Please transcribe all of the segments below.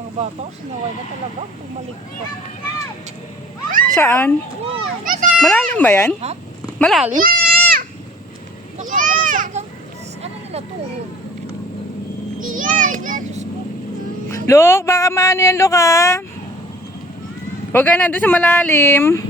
mga bata, sinaway na talaga. Bumalik pa. Saan? Malalim ba yan? Ha? Malalim? Nakaano sa hanggang, ano nila, tuhod. Diyos ko. Look, baka maano yan, Look, ha? Huwag ka na doon sa malalim.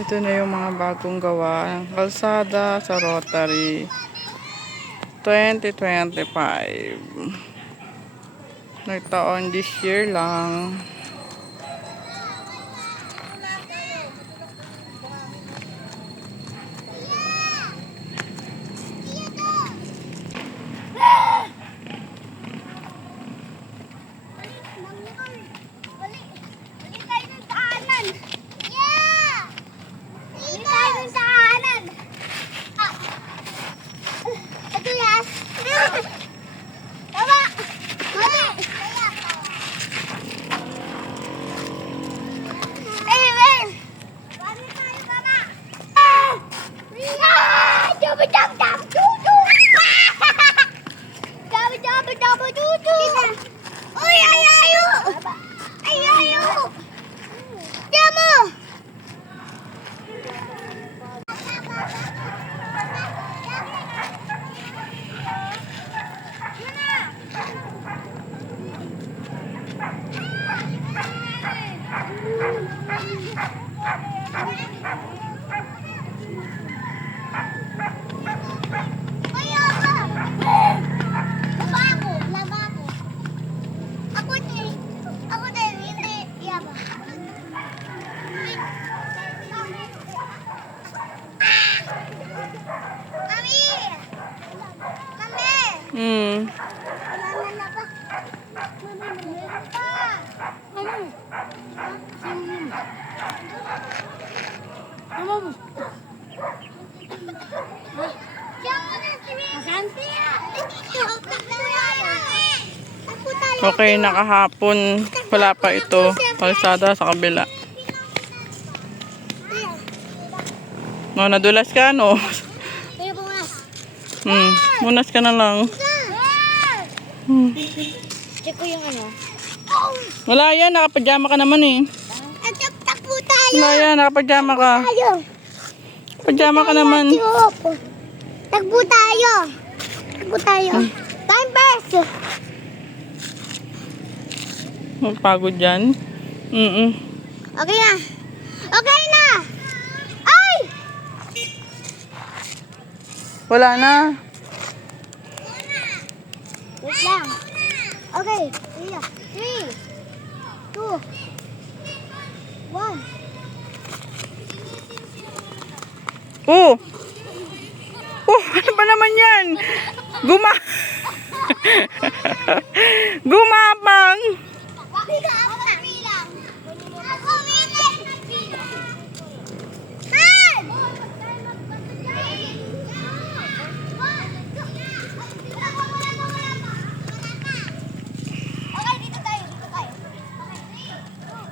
Ito na yung mga bagong gawa ng kalsada sa Rotary 2025. Nagtaon this year lang. Okay, nakahapon. Wala pa ito. Kalsada sa kabila. No, nadulas ka, no? Munas ka na lang. Check ko yung ano. Wala yan, nakapajama ka naman eh. Takbo tayo. Wala yan, nakapajama ka. Pajama ka naman. Takbo tayo. Takbo tayo. Time pass. Pagod dyan. Okay na. Okay na. Ay! Wala na. Wait lang. Okay. 3, 2, 1. Oh! Oh, ano ba naman yan? Gumapang!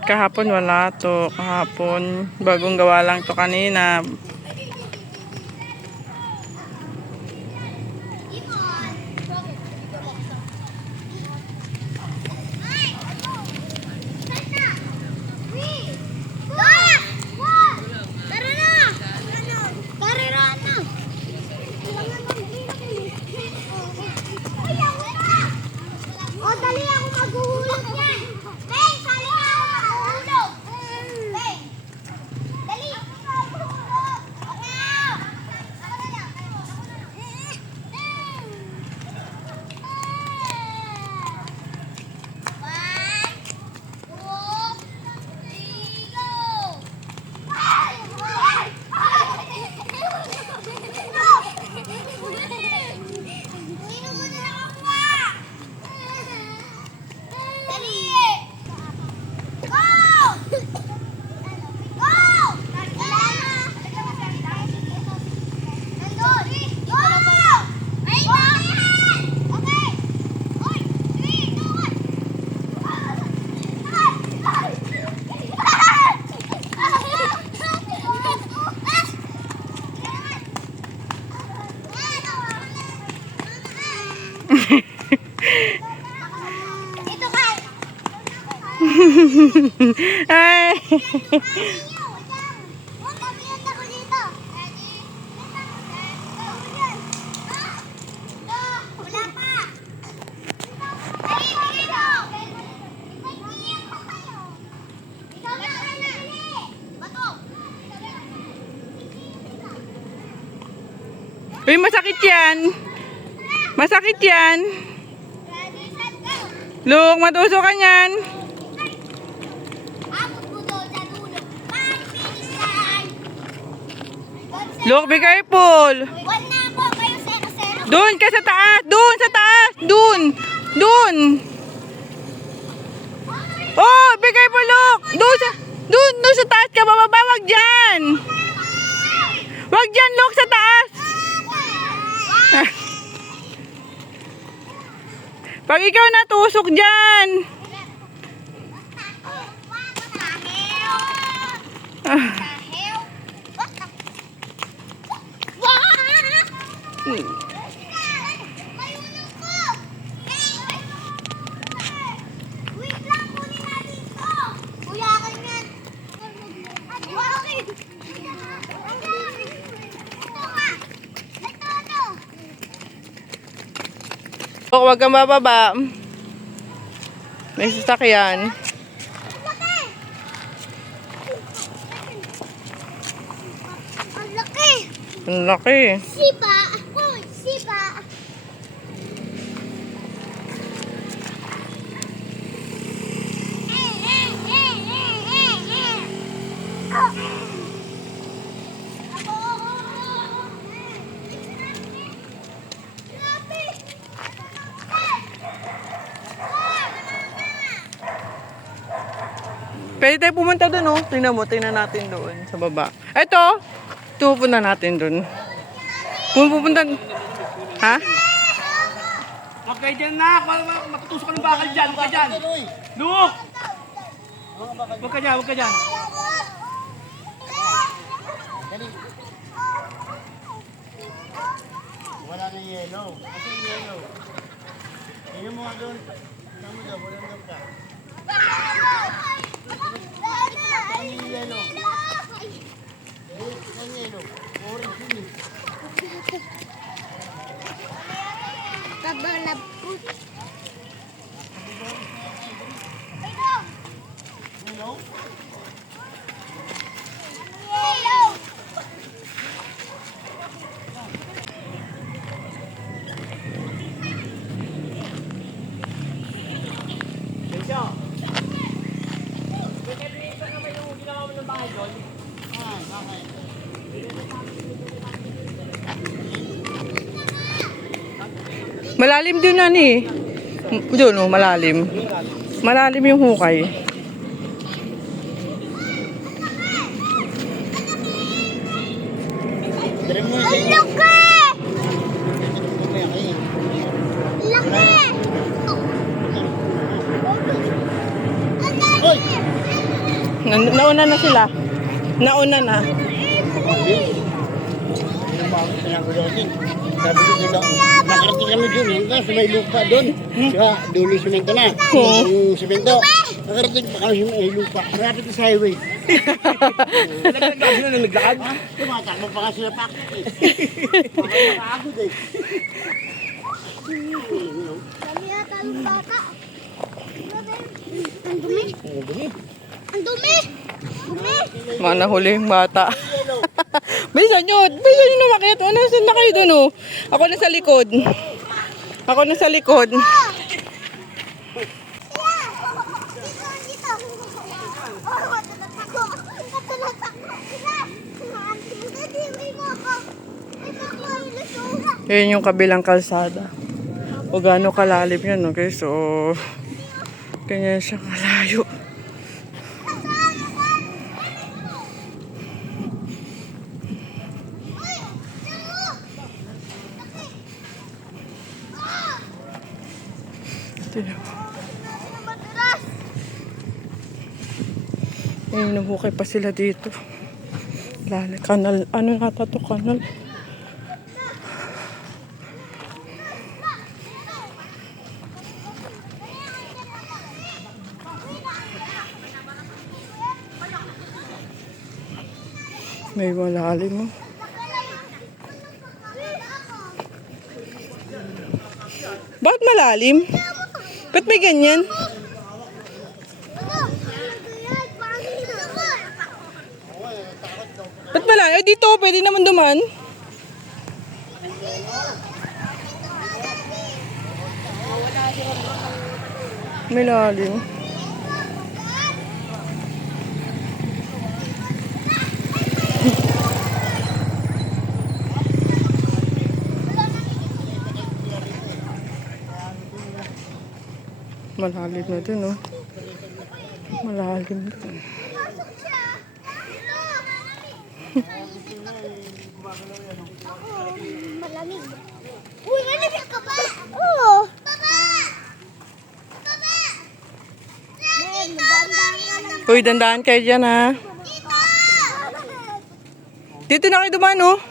Kahapon wala to. Kahapon, bagong gawa lang to kanina. Ay. Uy, masakit yan. Masakit yan. Look, matuso ka yan. Look, be careful. Doon ka sa taas. Doon sa taas. Doon. Doon. Oh, be careful, look. Doon sa taas ka. Bababa, wag dyan. Wag dyan, look, sa taas. Pag ikaw natusok dyan. Oh, wag kang bababa. May sasakyan. Ang laki! Ang laki. Sipa! Uy, sipa! Pwede tayo pumunta doon, oh. Tingnan mo, tingnan natin doon sa baba. Eto, pupunta natin doon. Pupunta. Ha? Huwag kayo dyan na! Matutusok ka ng bakal dyan! Huwag ka dyan! Luke! Huwag ka dyan! Huwag ka dyan! Wala na yellow. Kasi yellow. Tingnan mo nga doon. Tingnan mo doon. Walang doon ka. Ano yung yellow? Ano yellow? Orange yun eh. Kabalab ko. Yellow? Malalim din na ni. Doon, oh, malalim. Malalim yung hukay. Tira mo Ang yun. laki! Laki! Laki! Hoy! Nauna na sila. Nauna na. Pinagulogin. Sabi ko nila, nakarating kami dun. Sa may lupa dun. Kaya dulo yung simento na. Yung simento. Nakarating pa kami sa may lupa. Malapit na sa highway. Naglakad na naglakad? Tumatakbo pa kasi na pak. Nakakagod eh. Dami yata yung bata. Ang dumi. Ang dumi. Ang dumi! Dumi! Mga nahuli yung bata. Bisa nyo namakit. Ano, saan na kayo dun, oh? Ako na sa likod. Ako na sa likod. Dito! Dito! Oh, matatatakbo! Matatatakbo! Hindi mo ako! Ito ako ang lusura! Yan yung kabilang kalsada. O gaano kalalim yun, okay? So, ganyan siya kalayo. Madalas! Ay, nabukay pa sila dito. Kanal. Ano nata to? Kanal. May malalim mo. Bakit malalim? Ba't may ganyan? Ba't malalim? Eh, dito, pwede naman duman. May lalim. Malalim na dun, oh. Malalim dun. Malamig. Uy, malamig ka ba? Oo. Baba! Baba! Dito! Uy, dandahan kayo dyan, ha. Dito! Dito na kayo dumaan, oh.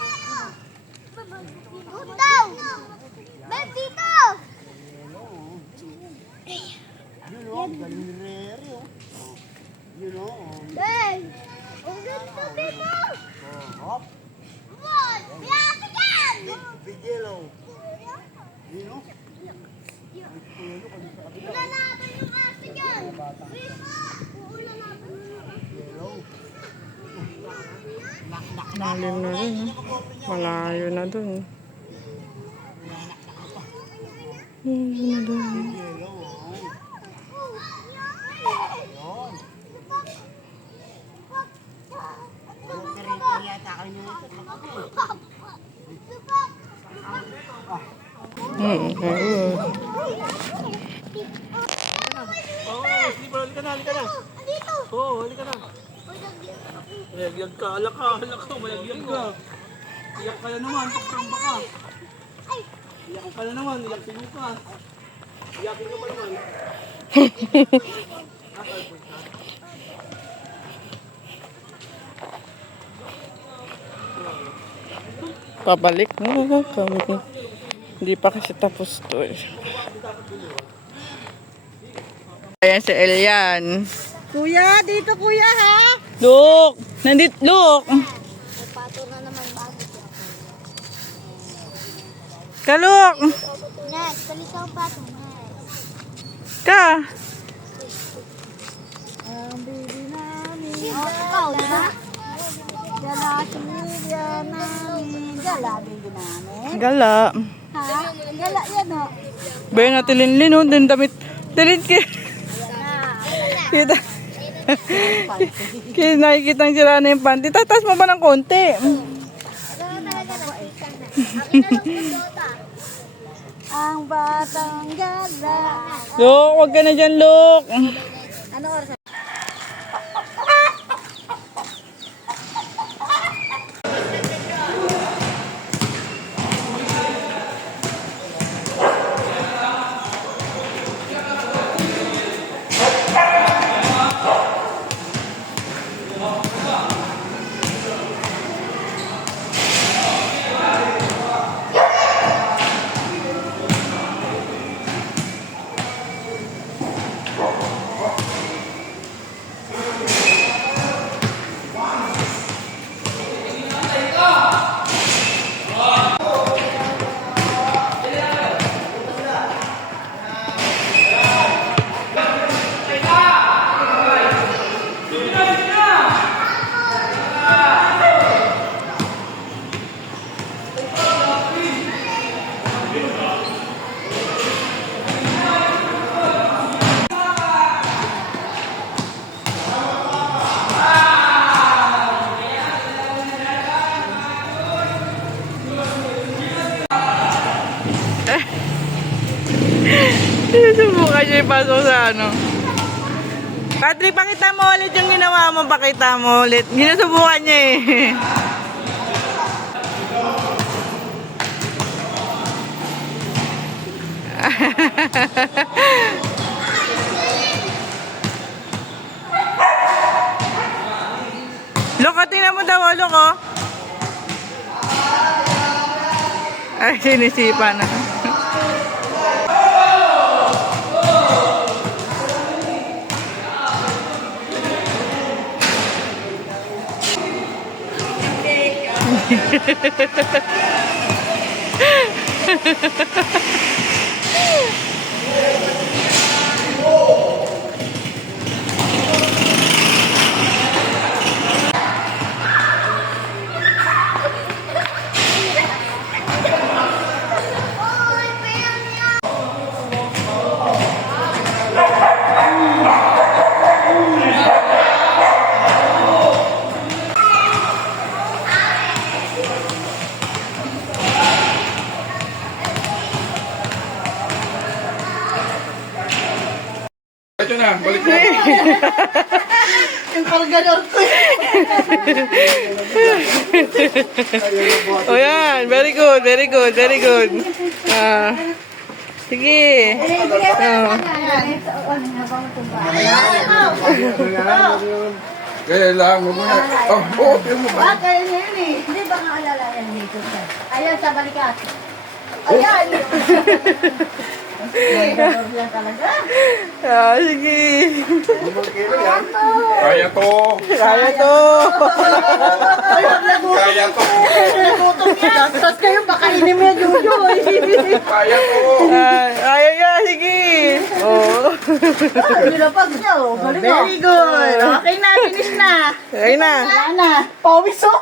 Dito! Babe, dito! Babe! Ang ganda dito! What? Yaki yan! Lalaban yung aso yan! Lalaban yung aso. Malalim na dun, oh. Malayo na dun. Malayo na dun. Ayun. Slipper, halika na, halika na. Dito! Oo, halika na. Mayagyag ka, alak ka, mayagyag ka. Iyak ka na naman, pagkamba ka. Iyak ka na naman, iyak sino ka. Iyakin ka pa naman. Pabalik na kami. Hindi pa kasi tapos to, eh. Ayan si Elian. Kuya, dito kuya ha. Look! Nandito, look! Pato na naman bago. Kalok! Next, palit ang pato. Next. Ka! Ang baby namin. Ikaw, di ba? Gala similya namin. Gala baby namin. Gala. Ha? Gala yan o. Bayan na tilinlin, oh. Din damit. Tilin ki. Kita. Kaya nakikita ang sira na yung panty. Tatas mo ba ng konti? Ang batang gala. Look, wag ka na dyan, look. Ano oras? Sinusubukan niya ipasok sa ano. Patrick, pakita mo ulit yung ginawa mo. Pakita mo ulit. Sinusubukan niya eh. Loko, tingnan mo daw, loko. Ay, sinisipa na. Ito na, balik mo. O yan, very good, very good, very good. Sige. Kaya lang, huwag mo na. Oh, oh, yung mo ba? Hindi ba nga alala yan dito? Ayan, sa balikat. Ayan! Yan talaga. Sige. Kaya to. Kaya to. Kaya to. Tapos kayo, pakainin mo yung Jojoy. Kaya to. Kaya yan, sige. Oh. Nilapag niya, oh. Galing, oh. Very good. Okay na, finish na. Okay na. Wala na. Pawis, oh.